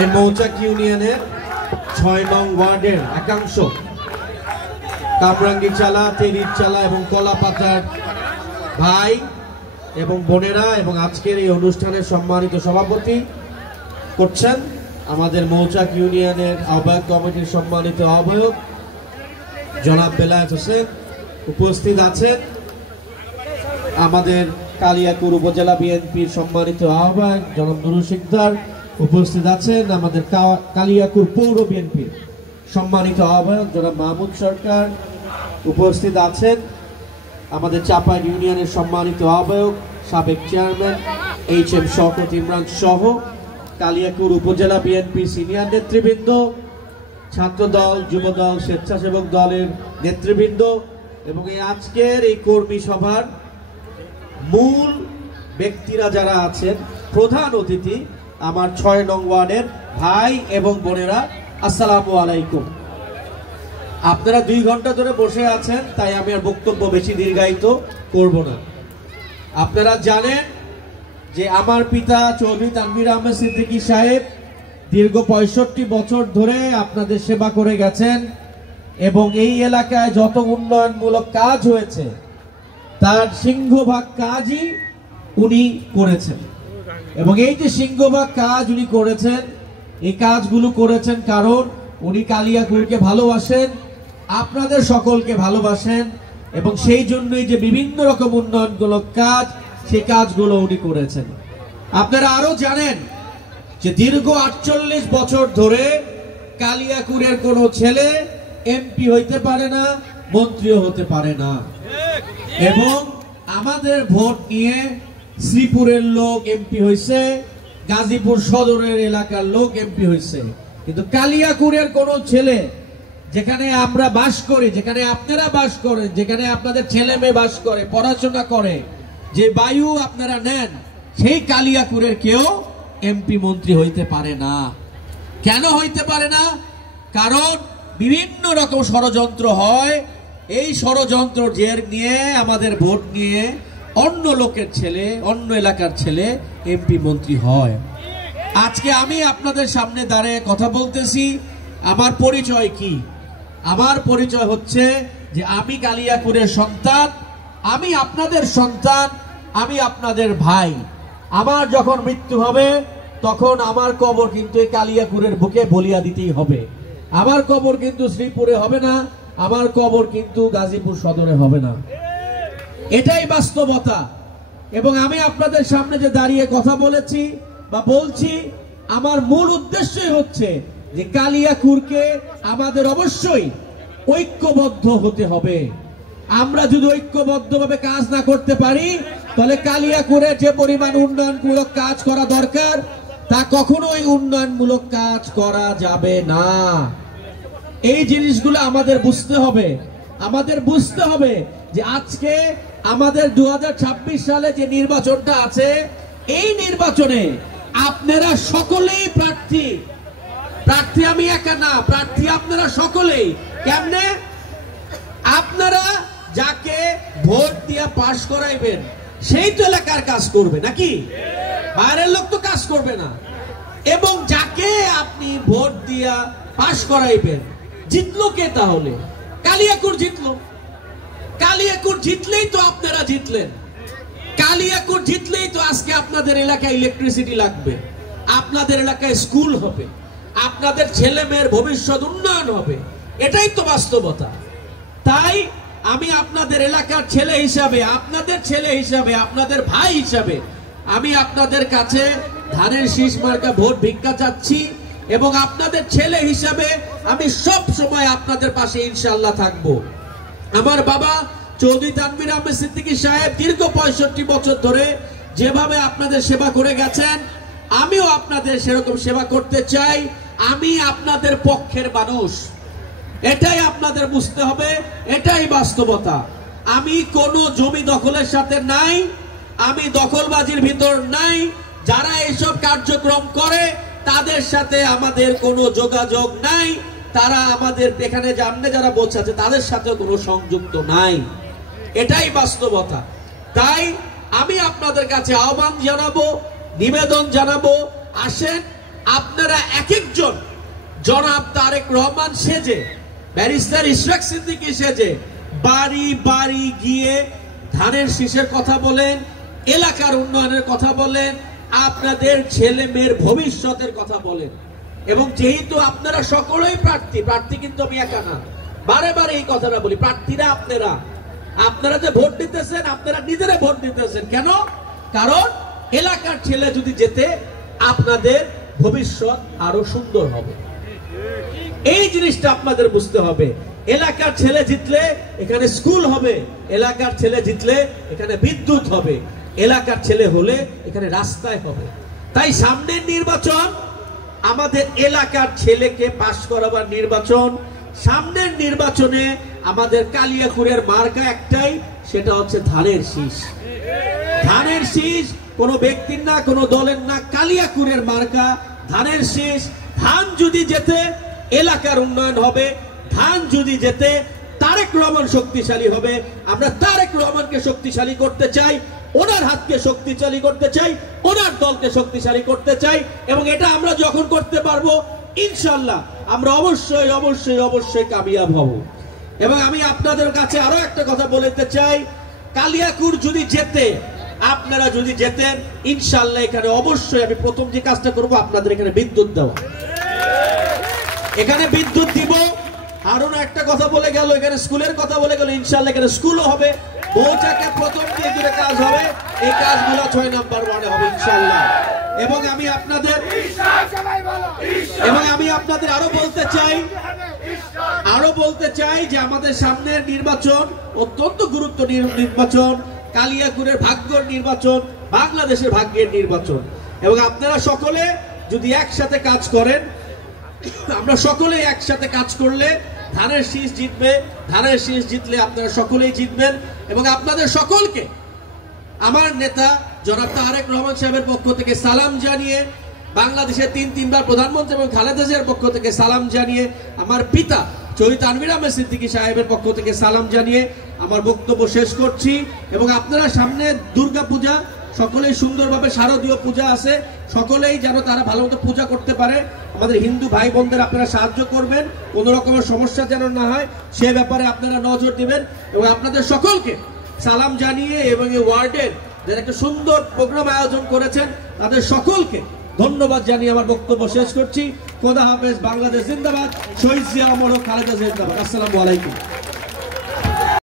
এই মৌচাক ইউনিয়নের ৬ নং ওয়ার্ডের একাংশ কামরাঙ্গীরচালা, তেরিরচালা এবং কলাপাতার ভাই এবং বোনেরা এবং আজকের এই অনুষ্ঠানের সম্মানিত সভাপতি করছেন আমাদের মৌচাক ইউনিয়নের আহ্বায়ক কমিটির সম্মানিত আহ্বায়ক জনাব বেলায়েত হোসেন। উপস্থিত আছেন আমাদের কালিয়াকুর উপজেলা বিএনপির সম্মানিত আহ্বায়ক জনাব নুরুল শিকদার। উপস্থিত আছেন আমাদের কালিয়াকুর পৌর বিএনপির সম্মানিত আহ্বায়ক জনাব মাহমুদ সরকার। উপস্থিত আছেন আমাদের চাপাই ইউনিয়নের সম্মানিত আহ্বায়ক সাবেক চেয়ারম্যান HM শওকত ইমরান সহ কালিয়াকুর উপজেলা বিএনপি সিনিয়র নেতৃবৃন্দ, ছাত্রদল, যুবদল, স্বেচ্ছাসেবক দলের নেতৃবৃন্দ এবং এই আজকের এই কর্মী সভার মূল ব্যক্তিরা যারা আছেন, প্রধান অতিথি আমার ৬ নং ওয়ার্ডের ভাই এবং বোনেরা, আসসালামু আলাইকুম। আপনারা ২ ঘন্টা ধরে বসে আছেন, তাই আমি আর বক্তব্য বেশি দীর্ঘায়িত করব না। আপনারা জানেন যে আমার পিতা চৌধুরী তানভীর আহমেদ সিদ্দিকী সাহেব দীর্ঘ ৬৫ বছর ধরে আপনাদের সেবা করে গেছেন এবং এই এলাকায় যত উন্নয়নমূলক কাজ হয়েছে তার সিংহভাগ কাজই উনি করেছেন। এবং এই যে সিংহভাগ কাজ উনি করেছেন, এই কাজগুলো করেছেন কারণ উনি কালিয়াকুরকে ভালোবাসেন, আপনাদের সকলকে ভালোবাসেন এবং সেই জন্যই যে বিভিন্ন রকম উন্নয়নমূলক কাজ, সেই কাজগুলো উনি করেছেন। আপনারা আরো জানেন যে দীর্ঘ ৪৮ বছর ধরে কালিয়াকুরের কোনো ছেলে MP হইতে পারে না, মন্ত্রীও হতে পারে না এবং আমাদের ভোট নিয়ে শ্রীপুরের লোক MP হয়েছে, গাজীপুর সদরের এলাকার লোক MP হয়েছে, কিন্তু কালিয়াকুরের কোনো ছেলে, যেখানে আমরা বাস করি, যেখানে আপনারা বাস করেন, যেখানে আপনাদের ছেলে মেয়ে বাস করে, পড়াশোনা করে, যে বায়ু আপনারা নেন, সেই কালিয়াকুরের কেউ MP মন্ত্রী হইতে পারে না। কেন হইতে পারে না? কারণ বিভিন্ন রকম ষড়যন্ত্র হয়। এই ষড়যন্ত্র জের নিয়ে আমাদের ভোট নিয়ে অন্য লোকের ছেলে, অন্য এলাকার ছেলে MP মন্ত্রী হয়। আজকে আমি আপনাদের সামনে দাঁড়িয়ে কথা বলতেছি, আমার পরিচয় কি? আমার পরিচয় হচ্ছে যে আমি কালিয়াকুরের সন্তান, আমি আপনাদের সন্তান, আমি আপনাদের ভাই। আমার যখন মৃত্যু হবে তখন আমার কবর কিন্তু এই কালিয়াকুরের বুকে বলিয়া দিতেই হবে। আমার কবর কিন্তু শ্রীপুরে হবে না, আমার কবর কিন্তু গাজীপুর সদরে হবে না। এটাই বাস্তবতা। এবং আমি আপনাদের সামনে যে দাঁড়িয়ে কথা বলেছি বা বলছি, আমার মূল উদ্দেশ্যই হচ্ছে যে কালিয়াকুরকে আমাদের অবশ্যই ঐক্যবদ্ধ হতে হবে। আমরা যদি ঐক্যবদ্ধভাবে কাজ না করতে পারি তাহলে কালিয়াকুরে যে পরিমাণ উন্নয়নমূলক কাজ করা দরকার তা কখনোই উন্নয়নমূলক কাজ করা যাবে না। এই জিনিসগুলো আমাদের বুঝতে হবে। আমাদের বুঝতে হবে যে আজকে আমাদের 2026 সালে যে নির্বাচনটা আছে, এই নির্বাচনে আপনারা সকলেই প্রার্থী। প্রার্থী আমি একা না, প্রার্থী আপনারা সকলেই। কেমনে? আপনারা যাকে ভোট দিয়ে পাশ করাইবেন সেই তো এলাকার কাজ করবে, নাকি? বাইরের লোক তো কাজ করবে না। এবং যাকে আপনি ভোট দিয়া পাশ করাইবেন, জিতলো কে? তাহলে কালিয়াকুর জিতলো। কালিয়াকুর জিতলেই তো আপনারা জিতলেন। কালিয়াকুর জিতলেই তো আজকে আপনাদের এলাকায় ইলেকট্রিসিটি লাগবে, আপনাদের এলাকায় স্কুল হবে, আপনাদের ছেলে মেয়ের ভবিষ্যৎ উন্নয়ন হবে। এটাই তো বাস্তবতা। তাই আমি আপনাদের এলাকার ছেলে হিসাবে, আপনাদের ছেলে হিসাবে, আপনাদের ভাই হিসাবে আমি আপনাদের কাছে ধানের শীষ মার্কা ভোট ভিক্ষা চাচ্ছি এবং আপনাদের ছেলে হিসাবে আমি সব সময় আপনাদের পাশে ইনশাআল্লাহ থাকবো। আমার বাবা চৌধুরী তানভীর আহমেদ সিদ্দিকী সাহেব দীর্ঘ ৬৫ বছর ধরে যেভাবে আপনাদের সেবা করে গেছেন, আমিও আপনাদের সেরকম সেবা করতে চাই। আমি আপনাদের পক্ষের মানুষ, এটাই আপনাদের বুঝতে হবে, এটাই বাস্তবতা। আমি কোনো জমি দখলের সাথে নাই, আমি দখলবাজির ভিতর নাই। যারা এইসব কার্যক্রম করে তাদের সাথে আমাদের কোনো যোগাযোগ নাই। তারা আমাদের এখানে জানলে যারা বসে আছে তাদের সাথে কোনো সংযুক্ত নাই। এটাই বাস্তবতা। তাই আমি আপনাদের কাছে আহ্বান জানাবো, নিবেদন জানাবো, আসেন আপনারা এক একজন জনাব তারেক রহমান সেজে, ব্যারিস্টার ইশরাক সিদ্দিকী সেজে বাড়ি বাড়ি গিয়ে ধানের শীষের কথা বলেন, এলাকার উন্নয়নের কথা বলেন, আপনাদের ছেলে মেয়ের ভবিষ্যতের কথা বলেন। এবং যেহেতু আপনারা সকলেই প্রার্থী কিন্তু আমি একা না, বারে বারে এই কথাটা বলি, প্রার্থীরা আপনারা যে ভোট দিতেছেন, আপনারা নিজেরা ভোট দিতেছেন কেন? কারণ এলাকার ছেলে যদি যেতে আপনাদের ভবিষ্যৎ আরো সুন্দর হবে। এই জিনিসটা আপনাদের বুঝতে হবে। এলাকার ছেলে জিতলে এখানে স্কুল হবে, এলাকার ছেলে জিতলে এখানে বিদ্যুৎ হবে, এলাকার ছেলে হলে এখানে রাস্তায় হবে। তাই সামনের নির্বাচন আমাদের এলাকার ছেলেকে পাশ করাবার নির্বাচন। সামনের নির্বাচনে আমাদের কালিয়াকুরের মার্কা একটাই, সেটা হচ্ছে ধানের শীষ। ধানের শীষ কোনো ব্যক্তির না, কোনো দলের না, কালিয়াকুরের মার্কা ধানের শীষ। ধান যদি যেতে এলাকার উন্নয়ন হবে, ধান যদি যেতে তারেক রহমান শক্তিশালী হবে। আমরা তারেক রহমানকে শক্তিশালী করতে চাই, ওনার হাতকে শক্তিশালী করতে চাই, ওনার দলকে শক্তিশালী করতে চাই। এবং এটা আমরা যখন করতে পারবো ইনশাআল্লাহ আমরা অবশ্যই অবশ্যই অবশ্যই কামিয়াব হব। এবং আমি আপনাদের কাছে আরো একটা কথা বলতে চাই, কালিয়াকুর যদি যেতে, আপনারা যদি যেতেন ইনশাআল্লাহ এখানে অবশ্যই আমি প্রথম যে কাজটা করব আপনাদের এখানে বিদ্যুৎ দেওয়া। এখানে বিদ্যুৎ দিব। আরো একটা কথা বলে গেল, এখানে স্কুলের কথা বলে গেল, ইনশাআল্লাহ এখানে স্কুলও হবে। বউচাকে প্রথম যে দুটো কাজ হবে, এই কাজগুলো 6 নাম্বার ওয়ার্ডে হবে ইনশাআল্লাহ। এবং আমি আপনাদের আরো বলতে চাই যে আমাদের সামনের নির্বাচন অত্যন্ত গুরুত্ব নির্বাচন, কালিয়াকুরের ভাগ্যের নির্বাচন, বাংলাদেশের ভাগ্যের নির্বাচন। এবং আপনারা সকলে যদি একসাথে কাজ করেন, আমরা সকলে একসাথে কাজ করলে ধানের শীষ জিতবে। ধানের শীষ জিতলে আপনারা সকলেই জিতবেন। এবং আপনাদের সকলকে আমার নেতা জনাব তারেক রহমান সাহেবের পক্ষ থেকে সালাম জানিয়ে, বাংলাদেশের 3বার প্রধানমন্ত্রী এবং খালেদা জিয়ার পক্ষ থেকে সালাম জানিয়ে, আমার পিতা শহীদ তানভীর আহমেদ সিদ্দিকী সাহেবের পক্ষ থেকে সালাম জানিয়ে আমার বক্তব্য শেষ করছি। এবং আপনারা সামনে দুর্গা পূজা, সকলেই সুন্দরভাবে শারদীয় পূজা আছে, সকলেই যেন তারা ভালো মতো পূজা করতে পারে। আমাদের হিন্দু ভাই বোনদের আপনারা সাহায্য করবেন, কোনো রকমের সমস্যা যেন না হয় সে ব্যাপারে আপনারা নজর দিবেন। এবং আপনাদের সকলকে সালাম জানিয়ে এবং এই ওয়ার্ডের যারা একটা সুন্দর প্রোগ্রাম আয়োজন করেছেন তাদের সকলকে ধন্যবাদ জানিয়ে আমার বক্তব্য শেষ করছি। খোদা হাফেজ। বাংলাদেশ জিন্দাবাদ। শহীদ জিয়া অমর, খালেদা জিন্দাবাদ। আসসালামু আলাইকুম।